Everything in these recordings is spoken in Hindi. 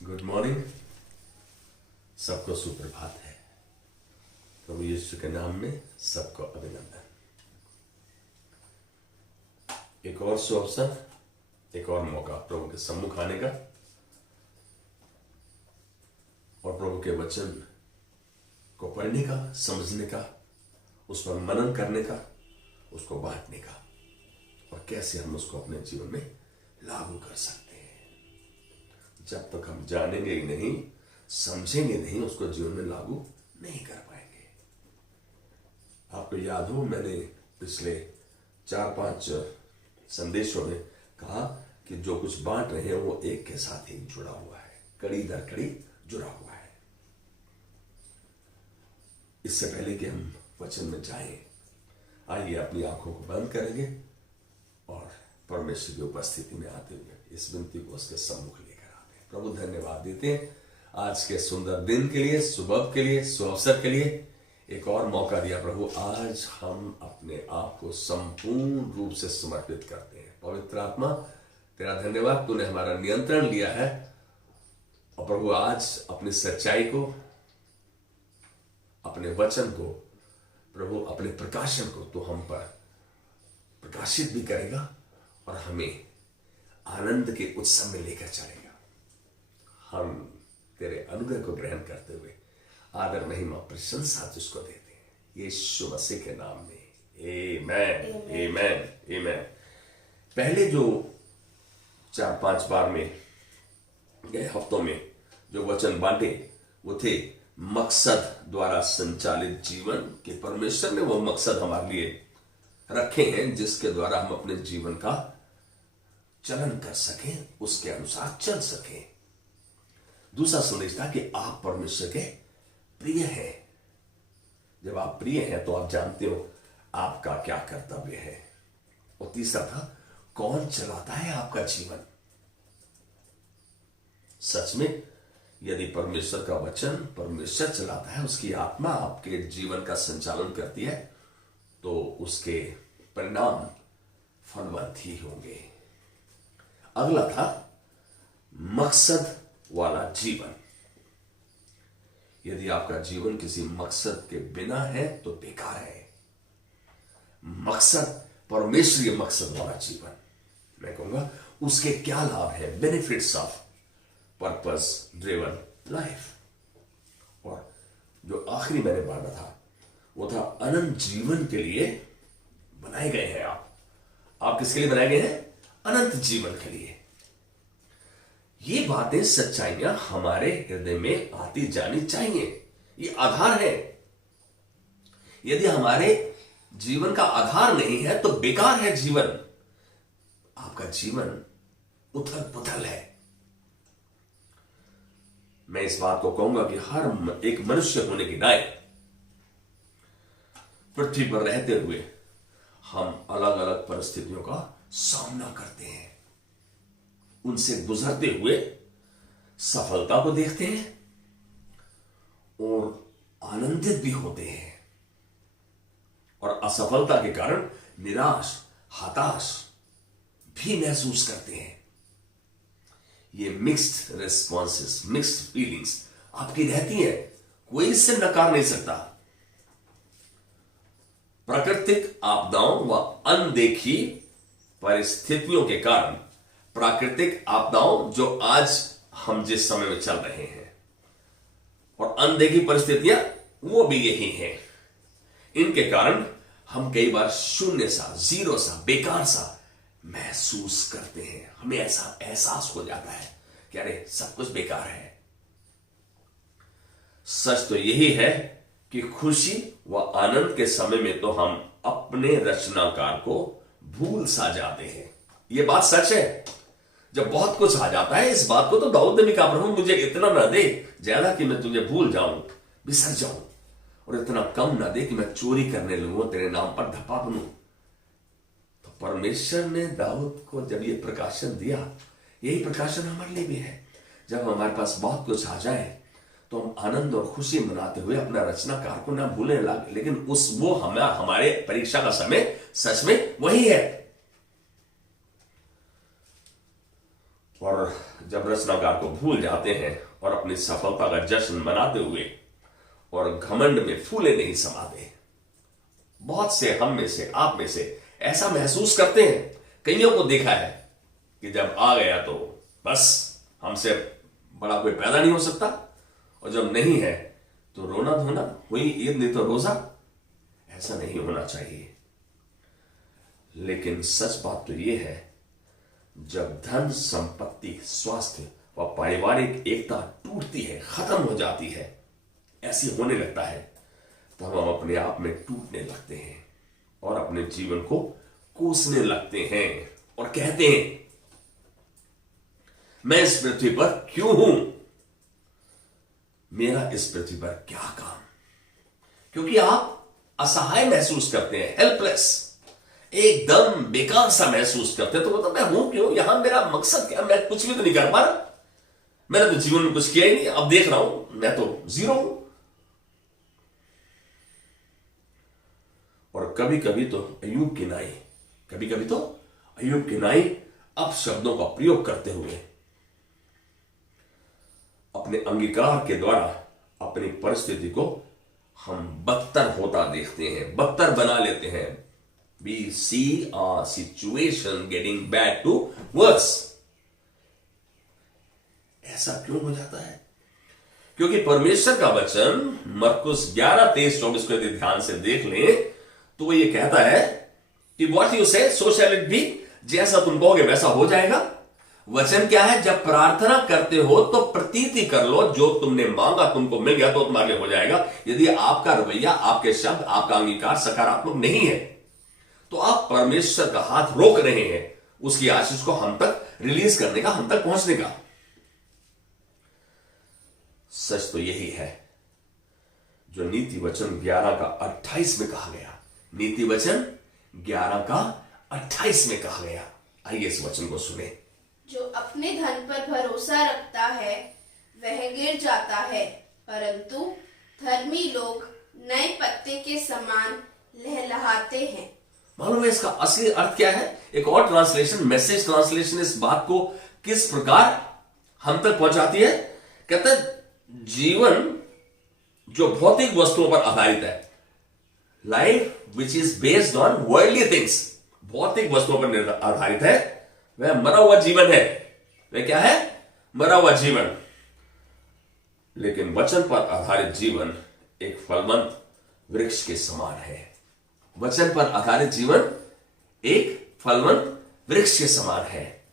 Good morning. सबको सुप्रभात है। प्रभु यीशु के नाम में सबको अभिनंदन। एक और सुअवसर, एक और मौका प्रभु के सम्मुख आने का और प्रभु के वचन को पढ़ने का, समझने का, उस पर मनन करने का, उसको बांटने का और कैसे हम उसको अपने जीवन में लागू कर सकते हैं। जब तक हम जानेंगे ही नहीं, समझेंगे नहीं, उसको जीवन में लागू नहीं कर पाएंगे। आपको याद हो, मैंने पिछले 4-5 संदेशों में कहा कि जो कुछ बांट रहे हैं वो एक के साथ ही जुड़ा हुआ है, कड़ी दर कड़ी जुड़ा हुआ है। इससे पहले कि हम वचन में जाएं, आइए अपनी आंखों को बंद करेंगे और परमेश्वर की उपस्थिति में आते हुए इस विनती को उसके सम्मुख लेकर आते हैं। प्रभु धन्यवाद देते हैं आज के सुंदर दिन के लिए, सुबह के लिए, सुअवसर के लिए। एक और मौका दिया प्रभु। आज हम अपने आप को संपूर्ण रूप से समर्पित करते हैं। पवित्र आत्मा, तेरा धन्यवाद, तूने हमारा नियंत्रण लिया है और प्रभु आज अपनी सच्चाई को, अपने वचन को, प्रभु अपने प्रकाशन को तो हम पर प्रकाशित भी करेगा और हमें आनंद के उत्सव में लेकर चलेगा। हम तेरे अनुग्रह को ग्रहण करते हुए आदर, महिमा, प्रशंसा तुझको देते हैं यीशु मसीह के नाम में। आमेन, आमेन, आमेन। पहले जो 4-5 बार में गए हफ्तों में जो वचन बांटे वो थे मकसद द्वारा संचालित जीवन के। परमेश्वर ने वो मकसद हमारे लिए रखे हैं जिसके द्वारा हम अपने जीवन का चलन कर सकें, उसके अनुसार चल सकें। दूसरा संदेश था कि आप परमेश्वर के प्रिय हैं। जब आप प्रिय हैं तो आप जानते हो आपका क्या कर्तव्य है। और तीसरा था कौन चलाता है आपका जीवन। सच में यदि परमेश्वर का वचन, परमेश्वर चलाता है, उसकी आत्मा आपके जीवन का संचालन करती है तो उसके परिणाम फलवंत ही होंगे। अगला था मकसद वाला जीवन। यदि आपका जीवन किसी मकसद के बिना है तो बेकार है। मकसद, परमेश्वरीय मकसद वाला जीवन, मैं कहूंगा उसके क्या लाभ है, benefits of purpose driven life. और जो आखिरी मैंने बांटा था वो था अनंत जीवन के लिए बनाए गए हैं आप किसके लिए बनाए गए हैं? अनंत जीवन के लिए। ये बातें, सच्चाइयां हमारे हृदय में आती जानी चाहिए। ये आधार है। यदि हमारे जीवन का आधार नहीं है तो बेकार है जीवन। आपका जीवन उथल पुथल है। मैं इस बात को कहूंगा कि हर एक मनुष्य होने की नाते पृथ्वी पर रहते हुए हम अलग अलग परिस्थितियों का सामना करते हैं। उनसे गुजरते हुए सफलता को देखते हैं और आनंदित भी होते हैं और असफलता के कारण निराश, हताश भी महसूस करते हैं। ये मिक्स्ड रिस्पॉन्सेस, मिक्स्ड फीलिंग्स आपकी रहती हैं। कोई इससे नकार नहीं सकता। प्राकृतिक आपदाओं व अनदेखी परिस्थितियों के कारण, प्राकृतिक आपदाओं जो आज हम जिस समय में चल रहे हैं और अनदेखी परिस्थितियां वो भी यही हैं, इनके कारण हम कई बार शून्य सा, जीरो सा, बेकार सा महसूस करते हैं। हमें ऐसा एहसास हो जाता है कि अरे सब कुछ बेकार है। सच तो यही है कि खुशी व आनंद के समय में तो हम अपने रचनाकार को भूल सा जाते हैं। यह बात सच है। जब बहुत कुछ आ जाता है, इस बात को तो दाऊद ने भी कहा, प्रभु मुझे इतना ना दे ज्यादा कि मैं तुझे भूल जाऊं, बिसर जाऊं, और इतना कम ना दे कि मैं चोरी करने लगूं, तेरे नाम पर धप्पा बनूं। तो परमेश्वर ने दाऊद को जब ये प्रकाशन दिया, यही प्रकाशन हमारे लिए भी है। जब हमारे पास बहुत कुछ आ जाए तो हम आनंद और खुशी मनाते हुए अपना रचनाकार को ना भूलने लगे। लेकिन वो हमारे परीक्षा का समय सच में वही है। और जब रचनाकार को भूल जाते हैं और अपनी सफलता का जश्न मनाते हुए और घमंड में फूले नहीं समाते। बहुत से हम में से, आप में से ऐसा महसूस करते हैं। कईयों को देखा है कि जब आ गया तो बस हमसे बड़ा कोई पैदा नहीं हो सकता, और जब नहीं है तो रोना धोना, वही ईद नहीं तो रोजा। ऐसा नहीं होना चाहिए। लेकिन सच बात तो यह है, जब धन, संपत्ति, स्वास्थ्य व पारिवारिक एकता टूटती है, खत्म हो जाती है, ऐसी होने लगता है, तो हम अपने आप में टूटने लगते हैं और अपने जीवन को कोसने लगते हैं और कहते हैं, मैं इस पृथ्वी पर क्यों हूं, मेरा इस पृथ्वी पर क्या काम। क्योंकि आप असहाय महसूस करते हैं, हेल्पलेस, एकदम बेकार सा महसूस करते हैं। तो मतलब मैं हूं क्यों यहां, मेरा मकसद क्या, मैं कुछ भी तो नहीं कर पा रहा, मैंने तो जीवन में कुछ किया ही नहीं, अब देख रहा हूं मैं तो जीरो हूं। और कभी कभी तो अय्यूब की नाई अब शब्दों का प्रयोग करते हुए अपने अंगीकार के द्वारा अपनी परिस्थिति को हम बदतर होता देखते हैं, बदतर बना लेते हैं। We see our situation getting bad to worse. ऐसा क्यों हो जाता है? क्योंकि परमेश्वर का वचन मरकुस 11:23-24 को यदि ध्यान से देख लें तो वो ये कहता है कि what you say so shall it be, जैसा तुम कहोगे वैसा हो जाएगा। वचन क्या है? जब प्रार्थना करते हो तो प्रतीति कर लो, जो तुमने मांगा तुमको मिल गया तो तुम्हारे लिए हो जाएगा। यदि आपका रवैया, आपके शब्द, आपका अंगीकार सकारात्मक नहीं है तो आप परमेश्वर का हाथ रोक रहे हैं उसकी आशीष को हम तक रिलीज करने का, हम तक पहुंचने का। सच तो यही है जो नीति वचन 11:28 में कहा गया। नीति वचन 11:28 में कहा गया। आइए इस वचन को सुने। जो अपने धन पर भरोसा रखता है वह गिर जाता है, परंतु धर्मी लोग नए पत्ते के समान लहलहाते हैं। मालूम है इसका असली अर्थ क्या है? एक और ट्रांसलेशन, मैसेज ट्रांसलेशन, इस बात को किस प्रकार हम तक पहुंचाती है? कहता है जीवन जो भौतिक वस्तुओं पर आधारित है, life which is based on worldly things, भौतिक वस्तुओं पर आधारित है, वह मरा हुआ जीवन है। वह क्या है? मरा हुआ जीवन। लेकिन वचन पर आधारित जीवन एक फलवंत वृक्ष के समान है। वचन पर आधारित जीवन एक फलवंत वृक्ष के समान है।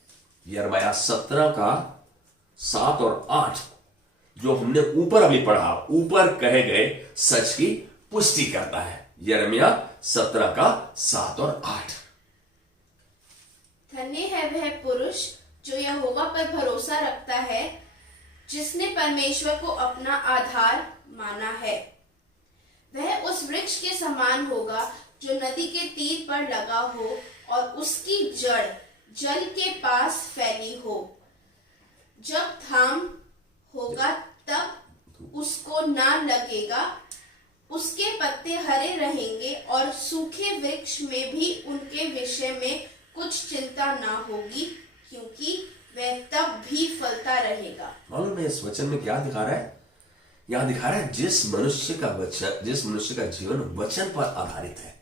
यिर्मयाह 17:7 और 8 जो हमने ऊपर अभी पढ़ा, ऊपर कहे गए सच की पुष्टि करता है। यिर्मयाह 17:7 और 8। धन्य है वह पुरुष जो यहोवा पर भरोसा रखता है, जिसने परमेश्वर को अपना आधार माना है। वह उस वृक्ष के समान होगा जो नदी के तीर पर लगा हो और उसकी जड़ जल के पास फैली हो। जब घाम होगा तब उसको ना लगेगा, उसके पत्ते हरे रहेंगे और सूखे वृक्ष में भी उनके विषय में कुछ चिंता ना होगी, क्योंकि वह तब भी फलता रहेगा। मालूम है इस वचन में क्या दिखा रहा है? यहां दिखा रहा है जिस मनुष्य का जीवन वचन पर आधारित है,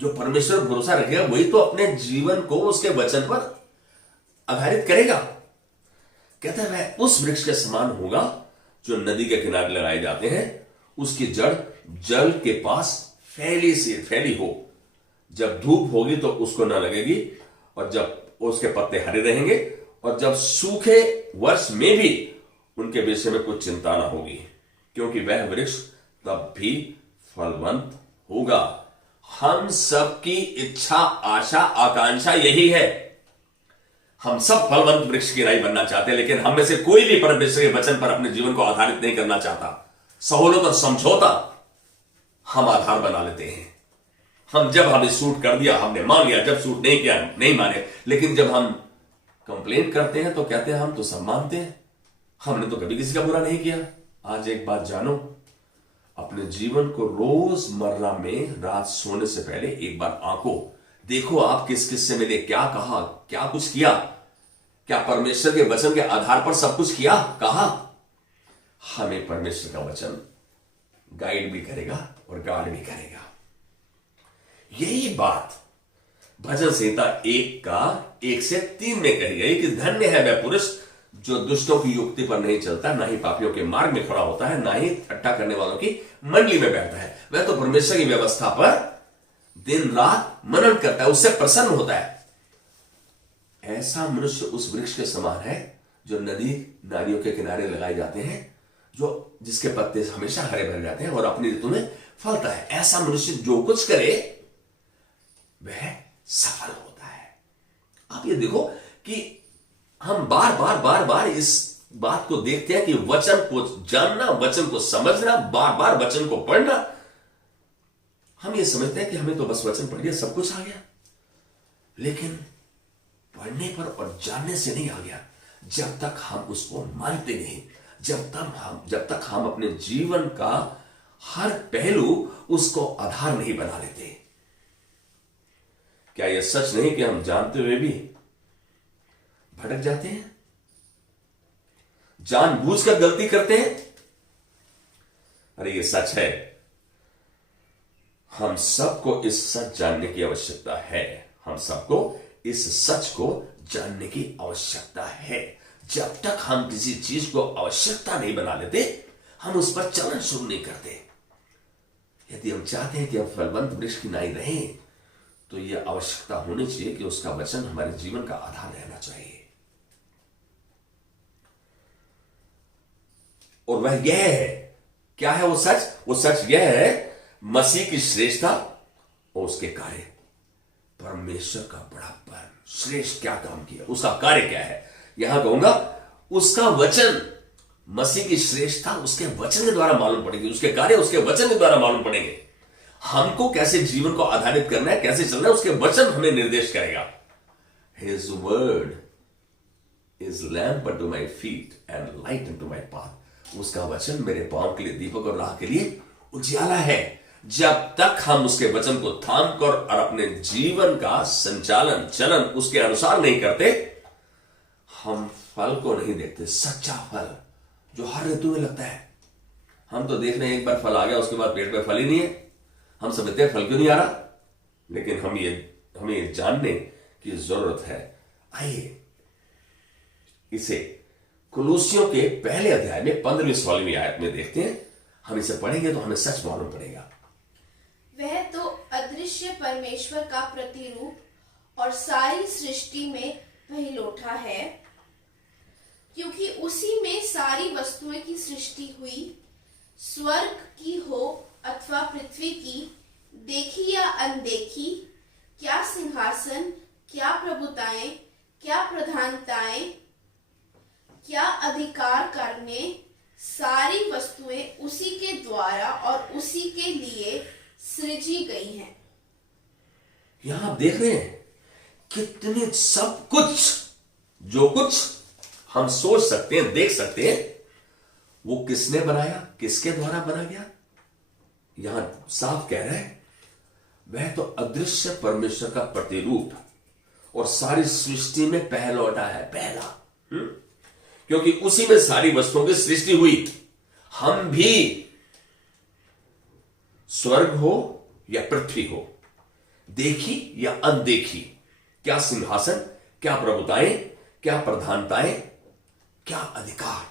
जो परमेश्वर भरोसा रखेगा, वही तो अपने जीवन को उसके वचन पर आधारित करेगा। कहता है वह उस वृक्ष के समान होगा जो नदी के किनारे लगाए जाते हैं, उसकी जड़ जल के पास फैली हो। जब धूप होगी तो उसको ना लगेगी, और जब उसके पत्ते हरे रहेंगे, और जब सूखे वर्ष में भी उनके विषय में कुछ चिंता ना होगी, क्योंकि वह वृक्ष तब भी फलवंत होगा। हम सबकी इच्छा, आशा, आकांक्षा यही है। हम सब फलवंत वृक्ष की राई बनना चाहते हैं, लेकिन हम में से कोई भी परमेश्वर के वचन पर अपने जीवन को आधारित नहीं करना चाहता। सहूलत और समझौता हम आधार बना लेते हैं। जब हमें सूट कर दिया हमने मान लिया, जब सूट नहीं किया नहीं माने। लेकिन जब हम कंप्लेंट करते हैं तो कहते हैं हम तो सब मानते हैं, हमने तो कभी किसी का बुरा नहीं किया। आज एक बात जानो, अपने जीवन को रोजमर्रा में रात सोने से पहले एक बार आंखों देखो, आप किस किस से मिले, क्या कहा, क्या कुछ किया, क्या परमेश्वर के वचन के आधार पर सब कुछ किया? कहा हमें परमेश्वर का वचन गाइड भी करेगा और गार्ड भी करेगा। यही बात भजन संहिता 1 का 1 से 3 में कही गई कि धन्य है वह पुरुष जो दुष्टों की युक्ति पर नहीं चलता, ना ही पापियों के मार्ग में खड़ा होता है, ना ही ठट्ठा करने वालों की मंडली में बैठता है। वह तो परमेश्वर की व्यवस्था पर दिन रात मनन करता है, उससे प्रसन्न होता है। ऐसा मनुष्य उस वृक्ष के समान है जो नदी नालियों के किनारे लगाए जाते हैं, जो जिसके पत्ते हमेशा हरे भरे जाते हैं और अपनी ऋतु में फलता है। ऐसा मनुष्य जो कुछ करे वह सफल होता है। आप ये देखो कि हम बार बार इस बात को देखते हैं कि वचन को जानना, वचन को समझना, बार बार वचन को पढ़ना। हम ये समझते हैं कि हमें तो बस वचन पढ़ लिया सब कुछ आ गया, लेकिन पढ़ने पर और जानने से नहीं आ गया जब तक हम उसको मानते नहीं, जब तक हम अपने जीवन का हर पहलू उसको आधार नहीं बना लेते। क्या यह सच नहीं कि हम जानते हुए भी भटक जाते हैं, जानबूझकर गलती करते हैं? अरे ये सच है। हम सबको इस सच जानने की आवश्यकता है। हम सबको इस सच को जानने की आवश्यकता है। जब तक हम किसी चीज को आवश्यकता नहीं बना लेते, हम उस पर चलन शुरू नहीं करते। यदि हम चाहते हैं कि हम फलवंत वृक्ष की नाई रहें, तो यह आवश्यकता होनी चाहिए कि उसका वचन हमारे जीवन का आधार रहना चाहिए। और वह यह है, क्या है वो सच? वो सच यह है मसीह की श्रेष्ठता और उसके कार्य। परमेश्वर का बड़ापन, श्रेष्ठ क्या काम किया, उसका कार्य क्या है। यहां कहूंगा उसका वचन, मसीह की श्रेष्ठता उसके वचन के द्वारा मालूम पड़ेगी, उसके कार्य उसके वचन के द्वारा मालूम पड़ेंगे। हमको कैसे जीवन को आधारित करना है, कैसे चलना है, उसके वचन हमें निर्देश करेगा। His word is lamp unto my feet and light unto my path. उसका वचन मेरे पांव के लिए दीपक और राह के लिए उजियाला है। जब तक हम उसके वचन को थाम कर और अपने जीवन का संचालन चलन उसके अनुसार नहीं करते, हम फल को नहीं देखते। सच्चा फल जो हर ऋतु में लगता है। हम तो देख रहे हैं एक बार फल आ गया, उसके बाद पेड़ पे फल ही नहीं है। हम समझते हैं फल क्यों नहीं आ रहा, लेकिन हमें ये जानने की जरूरत है। आइए इसे कुलूसियों के पहले अध्याय में 15वीं आयत में देखते हैं। हम इसे पढ़ेंगे तो हमें सच मालूम पड़ेगा। वह तो अदृश्य परमेश्वर का प्रतिरूप और सारी सृष्टि में पहिलौठा है, क्योंकि उसी में सारी वस्तुएं की सृष्टि हुई, स्वर्ग की हो अथवा पृथ्वी की, देखी या अनदेखी, क्या सिंहासन, क्या प्रभुताएं, क्या प्रधानताएं, क्या अधिकार करने, सारी वस्तुएं उसी के द्वारा और उसी के लिए सृजी गई हैं। यहां आप देख रहे हैं कितने सब कुछ, जो कुछ हम सोच सकते हैं, देख सकते हैं, वो किसने बनाया, किसके द्वारा बना गया। यहां साफ कह रहा है वह तो अदृश्य परमेश्वर का प्रतिरूप और सारी सृष्टि में पहलौठा है, पहला। क्योंकि उसी में सारी वस्तुओं की सृष्टि हुई। हम भी स्वर्ग हो या पृथ्वी हो, देखी या अनदेखी, क्या सिंहासन, क्या प्रभुताएं, क्या प्रधानताएं, क्या अधिकार,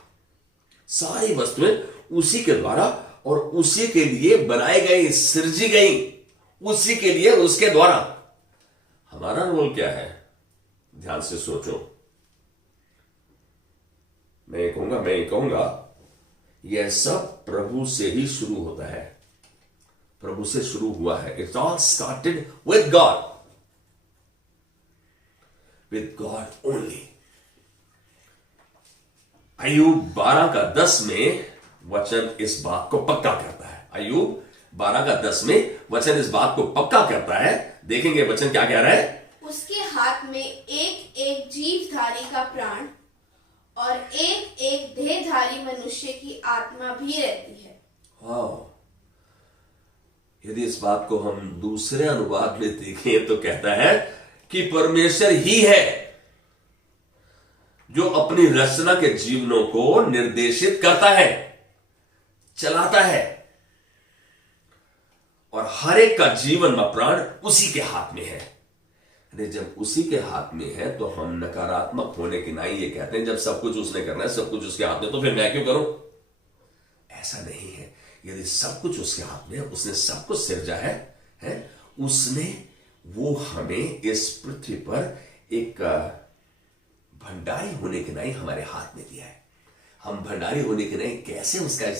सारी वस्तुएं उसी के द्वारा और उसी के लिए बनाई गई, सृजी गई, उसी के लिए, उसके द्वारा। हमारा रोल क्या है? ध्यान से सोचो। मैं कहूंगा यह सब प्रभु से ही शुरू होता है, प्रभु से शुरू हुआ है। It's all started with God, with God only. अय्यूब 12:10 में वचन इस बात को पक्का करता है। अय्यूब 12:10 में वचन इस बात को पक्का करता है। देखेंगे वचन क्या कह रहा है। उसके हाथ में एक एक जीवधारी का प्राण और एक एक देहधारी मनुष्य की आत्मा भी रहती है। हाँ, यदि इस बात को हम दूसरे अनुवाद में देखें तो कहता है कि परमेश्वर ही है जो अपनी रचना के जीवनों को निर्देशित करता है, चलाता है, और हर एक का जीवन व प्राण उसी के हाथ में है। अरे जब उसी के हाथ में है तो हम नकारात्मक होने की नहीं ये कहते हैं जब सब कुछ उसने करना है, सब कुछ उसके हाथ में, तो फिर मैं क्यों करूं? ऐसा नहीं है। यदि सब कुछ उसके हाथ में है, उसने सब कुछ सिरजा है, उसने वो हमें इस पृथ्वी पर एक भंडारी होने के नहीं हमारे हाथ में दिया है। हम भंडारी होने के नहीं कैसे उसका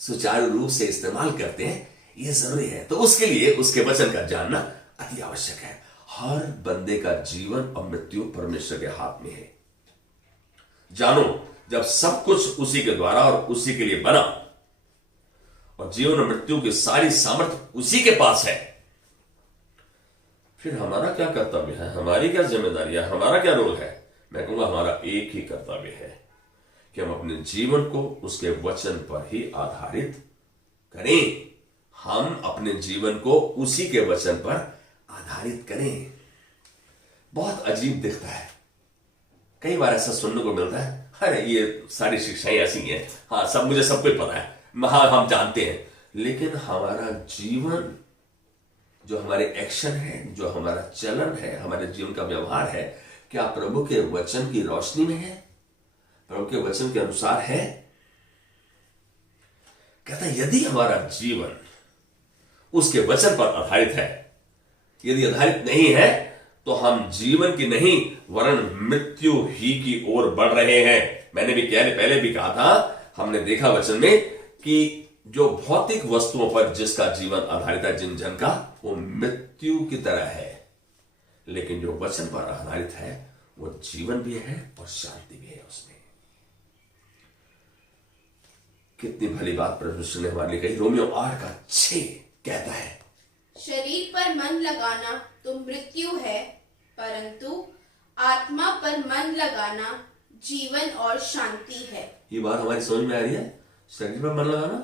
सुचारू रूप से इस्तेमाल करते हैं यह जरूरी है। तो उसके लिए उसके वचन का जानना अति आवश्यक है। हर बंदे का जीवन और मृत्यु परमेश्वर के हाथ में है। जानो, जब सब कुछ उसी के द्वारा और उसी के लिए बना और जीवन और मृत्यु की सारी सामर्थ्य उसी के पास है, फिर हमारा क्या कर्तव्य है, हमारी क्या जिम्मेदारी है, हमारा क्या रोल है? मैं कहूंगा हमारा एक ही कर्तव्य है कि हम अपने जीवन को उसके वचन पर ही आधारित करें। हम अपने जीवन को उसी के वचन पर आधारित करें। बहुत अजीब दिखता है, कई बार ऐसा सुनने को मिलता है, अरे ये सारी शिक्षाएं ऐसी हैं, हाँ सब मुझे सब कुछ पता है, हाँ हम जानते हैं, लेकिन हमारा जीवन, जो हमारे एक्शन है, जो हमारा चलन है, हमारे जीवन का व्यवहार है, क्या प्रभु के वचन की रोशनी में है, प्रभु के वचन के अनुसार है? कहता है यदि हमारा जीवन उसके वचन पर आधारित है, यदि आधारित नहीं है तो हम जीवन की नहीं वरन मृत्यु ही की ओर बढ़ रहे हैं। मैंने भी पहले भी कहा था, हमने देखा वचन में कि जो भौतिक वस्तुओं पर जिसका जीवन आधारित है, जिन जन का, वो मृत्यु की तरह है, लेकिन जो वचन पर आधारित है वो जीवन भी है और शांति भी है उसमें। कितनी भली बात परमेश्वर ने हमारे लिए कही। रोमियो 8:6 कहता है, शरीर पर मन लगाना तो मृत्यु है, परंतु आत्मा पर मन लगाना जीवन और शांति है। ये बात हमारी समझ में आ रही है? शरीर पर मन लगाना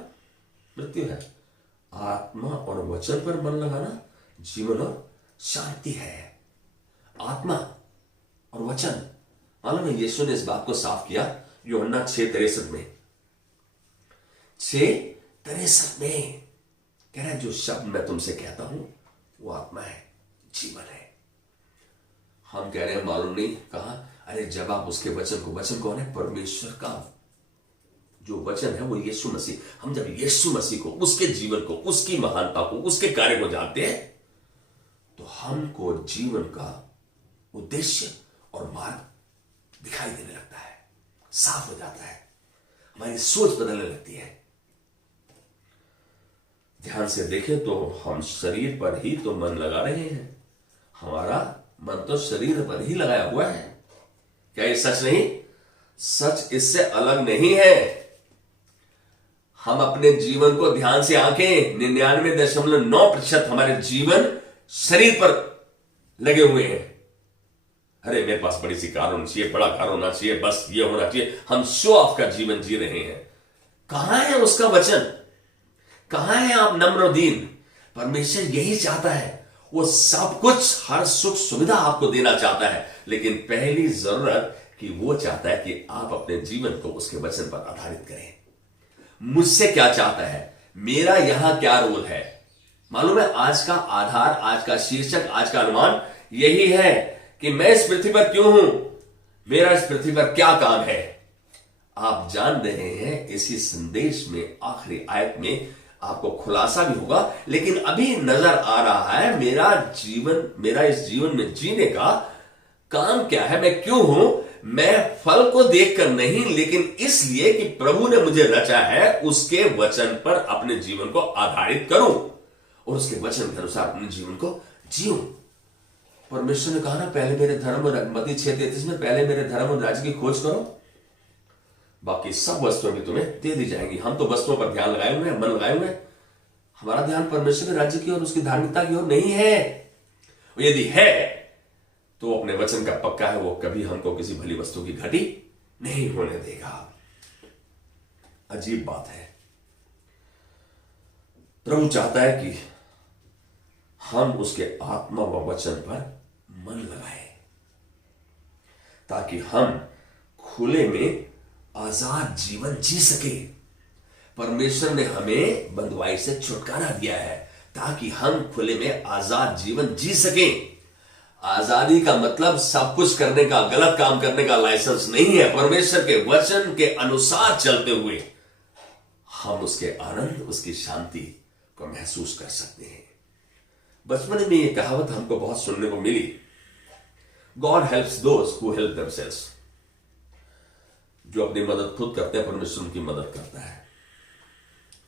मृत्यु है, आत्मा और वचन पर मन लगाना जीवन और शांति है। आत्मा और वचन, मालूम है यीशु ने इस बात को साफ किया यूहन्ना 6:63 में। 6:63 में कह रहा है, जो शब्द मैं तुमसे कहता हूं वो आत्मा है, जीवन है। हम कह रहे हैं मालूम नहीं कहा, अरे जब आप उसके वचन को, वचन कौन है? परमेश्वर का जो वचन है वो यीशु मसीह। हम जब यीशु मसीह को, उसके जीवन को, उसकी महानता को, उसके कार्य को जानते हैं तो हमको जीवन का उद्देश्य और मार्ग दिखाई देने लगता है, साफ हो जाता है, हमारी सोच बदलने लगती है। ध्यान से देखें तो हम शरीर पर ही तो मन लगा रहे हैं, हमारा मन तो शरीर पर ही लगाया हुआ है। क्या ये सच नहीं? सच इससे अलग नहीं है। हम अपने जीवन को ध्यान से आंकें, 99.9% हमारे जीवन शरीर पर लगे हुए हैं। अरे मेरे पास बड़ी सी कार होनी चाहिए, बड़ा कार होना चाहिए, बस ये होना चाहिए। हम शो ऑफ का जीवन जी रहे हैं। कहां है उसका वचन? कहां है आप नम्र और दीन? परमेश्वर यही चाहता है, वो सब कुछ, हर सुख सुविधा आपको देना चाहता है, लेकिन पहली जरूरत कि वो चाहता है कि आप अपने जीवन को उसके वचन पर आधारित करें। मुझसे क्या चाहता है, मेरा यहां क्या रोल है? मालूम है आज का आधार, आज का शीर्षक, आज का अनुमान यही है कि मैं इस पृथ्वी पर क्यों हूं, मेरा इस पृथ्वी पर क्या काम है। आप जान रहे हैं इसी संदेश में आखिरी आयत में आपको खुलासा भी होगा, लेकिन अभी नजर आ रहा है मेरा जीवन, मेरा इस जीवन में जीने का काम क्या है, मैं क्यों हूं। मैं फल को देखकर नहीं, लेकिन इसलिए कि प्रभु ने मुझे रचा है, उसके वचन पर अपने जीवन को आधारित करूं और उसके वचन के अनुसार अपने जीवन को जीऊं। परमेश्वर ने कहा ना, पहले मेरे धर्म और मत्ती 6:33 में, पहले मेरे धर्म और राज्य की खोज करो, बाकी सब वस्तुएं भी तुम्हें दे दी जाएंगी। हम तो वस्तुओं पर ध्यान लगाए हुए हैं, मन लगाए हुए हैं। हमारा ध्यान परमेश्वर के राज्य की ओर, उसकी धार्मिकता की ओर नहीं है। और यदि है तो अपने वचन का पक्का है, वो कभी हमको किसी भली वस्तु की घटी नहीं होने देगा। अजीब बात है। प्रभु चाहता है कि हम उसके आत्मा व वचन पर मन लगाएं, ताकि हम खुले में आजाद जीवन जी सके। परमेश्वर ने हमें बंधुआई से छुटकारा दिया है ताकि हम खुले में आजाद जीवन जी सकें। आजादी का मतलब सब कुछ करने का, गलत काम करने का लाइसेंस नहीं है। परमेश्वर के वचन के अनुसार चलते हुए हम उसके आनंद, उसकी शांति को महसूस कर सकते हैं। बचपन में यह कहावत हमको बहुत सुनने को मिली, God helps those who help themselves. जो अपनी मदद खुद करते हैं, परमेश्वर उनकी मदद करता है।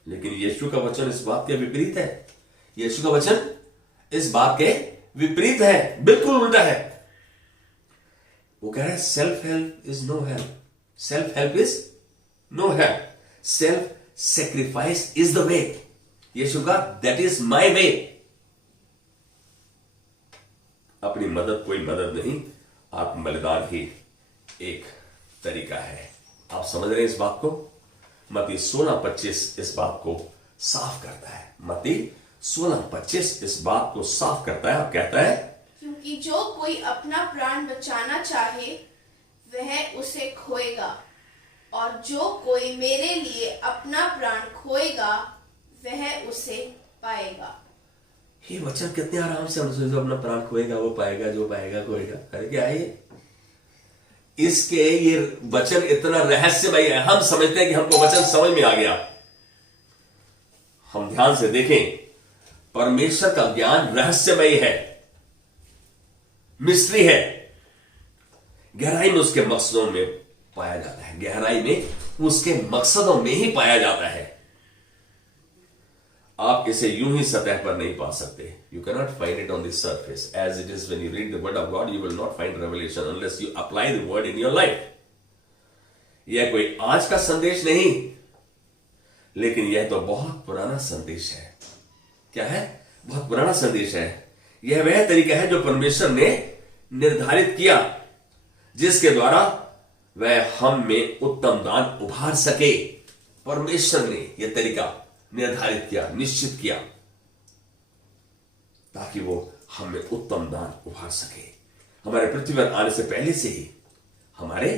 लेकिन यीशु का वचन इस बात के विपरीत है। यीशु का वचन इस बात के विपरीत है, बिल्कुल उल्टा है। वो कह रहा है self help is no help, self help is no help, self sacrifice is the way. यीशु का दैट इज माय वे। अपनी मदद कोई मदद नहीं, आत्म बलिदान ही एक तरीका है। आप समझ रहे हैं इस बात को? मत्ती 16:25 इस बात को साफ करता है। मत्ती 16:25 इस बात को साफ करता है और कहता है, क्योंकि जो कोई अपना प्राण बचाना चाहे वह उसे खोएगा, और जो कोई मेरे लिए अपना प्राण खोएगा वह उसे पाएगा। ये वचन कितने आराम से हम जो अपना प्राण खोएगा वो पाएगा, जो पाएगा खोएगा। अरे क्या है ये? इसके ये वचन इतना रहस्यमय है। हम समझते हैं कि हमको वचन समझ में आ गया। हम ध्यान से देखें, परमेश्वर का ज्ञान रहस्यमय है, मिस्ट्री है। गहराई में उसके मकसदों में पाया जाता है, गहराई में उसके मकसदों में ही पाया जाता है। आप इसे यूं ही सतह पर नहीं पा सकते। You can not find it on the surface as it is when you read the word of God. You will not find revelation unless you apply the word in your life. यह कोई आज का संदेश नहीं, लेकिन यह तो बहुत पुराना संदेश है। क्या है? बहुत पुराना संदेश है। यह वह तरीका है जो परमेश्वर ने निर्धारित किया, जिसके द्वारा वह हम में उत्तम दान उभार सके। परमेश्वर ने यह तरीका निर्धारित किया, निश्चित किया, ताकि वो हम में उत्तम दान उभार सके। हमारे पृथ्वी पर आने से पहले से ही, हमारे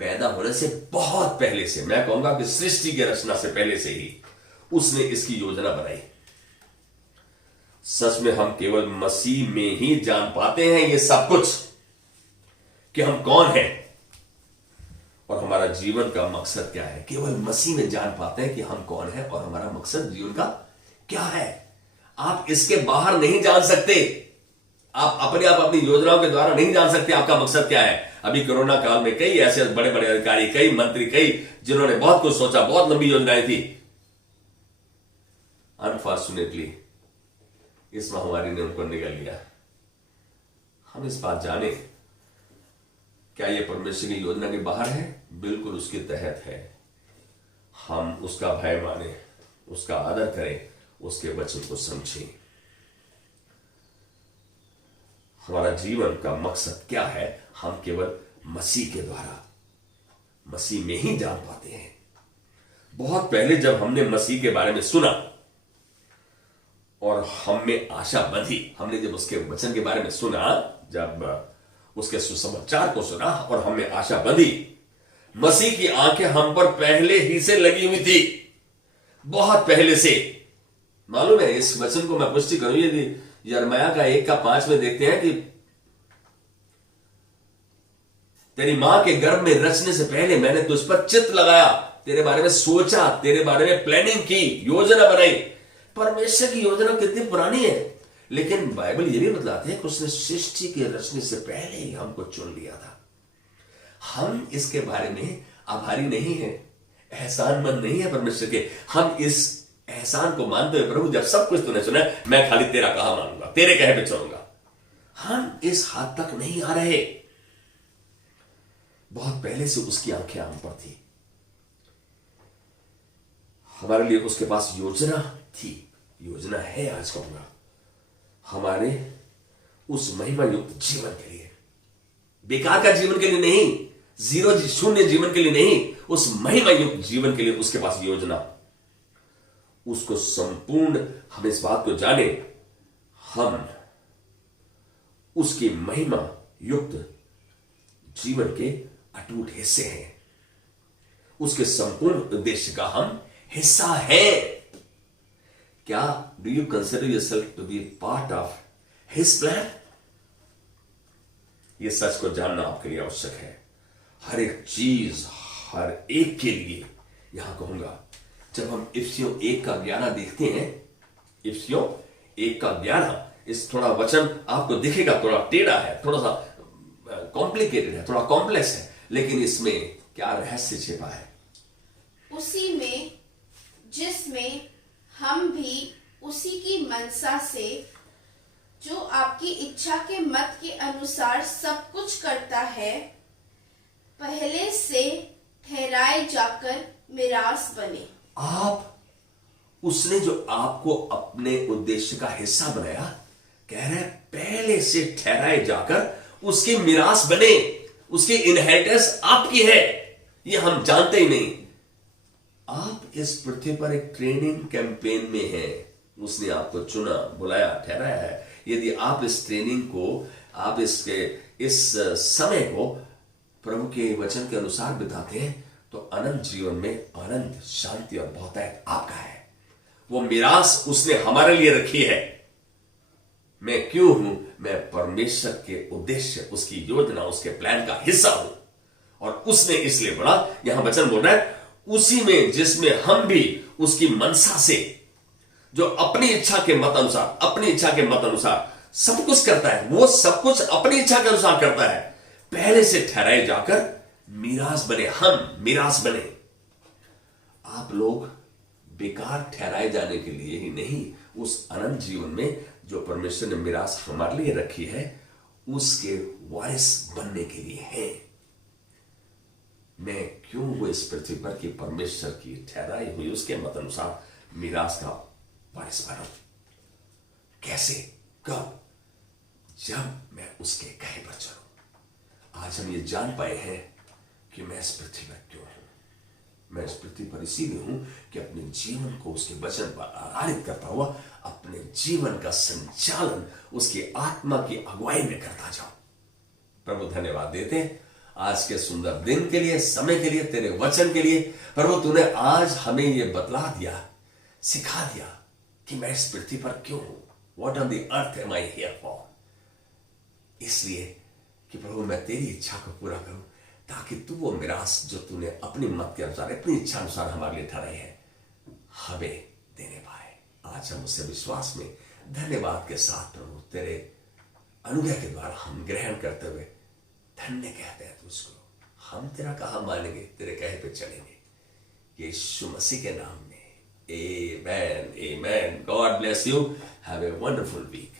पैदा होने से बहुत पहले से, मैं कहूंगा कि सृष्टि की रचना से पहले से ही उसने इसकी योजना बनाई। सच में हम केवल मसीह में ही जान पाते हैं ये सब कुछ, कि हम कौन हैं और हमारा जीवन का मकसद क्या है। केवल मसीह में जान पाते हैं कि हम कौन हैं और हमारा मकसद जीवन का क्या है। आप इसके बाहर नहीं जान सकते। आप अपने आप अपनी योजनाओं के द्वारा नहीं जान सकते आपका मकसद क्या है। अभी कोरोना काल में कई ऐसे बड़े बड़े अधिकारी, कई मंत्री, कई जिन्होंने बहुत कुछ सोचा, बहुत लंबी योजनाएं थी, अनफॉर्चुनेटली इस महामारी ने उनको निगल लिया। हम इस बात जाने, क्या यह परमेश्वर की योजना के बाहर है? बिल्कुल उसके तहत है। हम उसका भय माने, उसका आदर करें, उसके वचन को समझें। हमारा जीवन का मकसद क्या है, हम केवल मसीह के द्वारा, मसीह में ही जान पाते हैं। बहुत पहले जब हमने मसीह के बारे में सुना और हम में आशा बंधी, हमने जब उसके वचन के बारे में सुना, जब उसके सुसमाचार को सुना और हमें आशा बंधी, मसीह की आंखें हम पर पहले ही से लगी हुई थी, बहुत पहले से। मालूम है, इस वचन को मैं पुष्टि करूं, यदि यिर्मयाह का 1:5 में देखते हैं कि तेरी मां के गर्भ में रचने से पहले मैंने तुझ पर चित्त लगाया, तेरे बारे में सोचा, तेरे बारे में प्लानिंग की, योजना बनाई। परमेश्वर की योजना कितनी पुरानी है, लेकिन बाइबल यह भी बतलाती है कि उसने सृष्टि के रचने से पहले ही हमको चुन लिया था। हम इसके बारे में आभारी नहीं है, एहसानमंद नहीं है परमेश्वर के। हम इस एहसान को मानते हुए, प्रभु जब सब कुछ तूने सुना, मैं खाली तेरा कहा मानूंगा, तेरे कहे पे चलूंगा। हम इस हद तक नहीं आ रहे। बहुत पहले से उसकी आंखें हम पर थी, हमारे लिए उसके पास योजना थी, योजना है आज कहूंगा, हमारे उस महिमा युक्त जीवन के लिए, बेकार का जीवन के लिए नहीं, जीरो शून्य जीवन के लिए नहीं, उस महिमा युक्त जीवन के लिए उसके पास योजना। उसको संपूर्ण, हम इस बात को जाने, हम उसकी महिमा युक्त जीवन के अटूट हिस्से हैं, उसके संपूर्ण उद्देश्य का हम हिस्सा हैं। क्या do you consider yourself to be part of his plan? यह सच को जानना आपके लिए आवश्यक है। हर एक चीज हर एक के लिए, यहां कहूंगा, जब हम इफिसियों 1:11 देखते हैं, इफिसियों 1:11, इस थोड़ा वचन आपको दिखेगा थोड़ा टेढ़ा है, थोड़ा सा कॉम्प्लिकेटेड है, थोड़ा कॉम्प्लेक्स है, लेकिन इसमें क्या रहस्य छिपा है? उसी में जिसमें हम भी उसी की मनसा से, जो आपकी इच्छा के मत के अनुसार सब कुछ करता है, पहले से ठहराए जाकर मिरास बने। आप, उसने जो आपको अपने उद्देश्य का हिस्सा बनाया, कह रहे पहले से ठहराए जाकर उसकी मिरास बने। उसकी इनहेरिटेंस आपकी है, ये हम जानते ही नहीं। आप इस पृथ्वी पर एक ट्रेनिंग कैंपेन में हैं। उसने आपको चुना, बुलाया, ठहराया है। यदि आप इस ट्रेनिंग को, आप इस समय को प्रभु के वचन के अनुसार बिताते हैं, तो अनंत जीवन में आनंद, शांति और बहुतायत आपका है। वो मिरास उसने हमारे लिए रखी है। मैं क्यों हूं? मैं परमेश्वर के उद्देश्य, उसकी योजना, उसके प्लान का हिस्सा हूं। और उसने इसलिए बोला, यहां वचन बोल रहा है, उसी में जिसमें हम भी उसकी मनसा से, जो अपनी इच्छा के मत अनुसार, अपनी इच्छा के मत अनुसार सब कुछ करता है, वो सब कुछ अपनी इच्छा के अनुसार करता है, पहले से ठहराए जाकर मिरास बने। हम मिरास बने। आप लोग बेकार ठहराए जाने के लिए ही नहीं, उस अनंत जीवन में जो परमेश्वर ने मिरास हमारे लिए रखी है, उसके वारिस बनने के लिए है। मैं क्यों हूं इस पृथ्वी पर कि परमेश्वर की ठहराई हुई उसके मत अनुसार मिरास का वारिस बनूं। कैसे? कब? जब मैं उसके कहे पर चलूं। आज हम ये जान पाए हैं कि मैं इस पृथ्वी पर क्यों हूं। मैं इस पृथ्वी पर इसीलिए हूं कि अपने जीवन को उसके वचन पर आधारित करता हुआ अपने जीवन का संचालन उसकी आत्मा की अगुवाई में करता जाऊं। प्रभु धन्यवाद देते हैं आज के सुंदर दिन के लिए, समय के लिए, तेरे वचन के लिए। प्रभु तूने आज हमें यह बतला दिया, सिखा दिया कि मैं इस पृथ्वी पर क्यों हूं। What on the earth am I here for? इसलिए कि प्रभु मैं तेरी इच्छा को पूरा करूं, ताकि तू वो मिरास जो तूने अपनी मत के अनुसार, अपनी इच्छा अनुसार हमारे लिए ठहराई है, हमें देने पाए। आज हम उससे विश्वास में धन्यवाद के साथ प्रभु तेरे अनुग्रह के द्वारा हम ग्रहण करते हुए धन्य कहते हैं तुझको। हम तेरा कहा मानेंगे, तेरे कहे पे चलेंगे। यीशु मसीह के नाम में, amen, amen. God bless you. Have a wonderful week.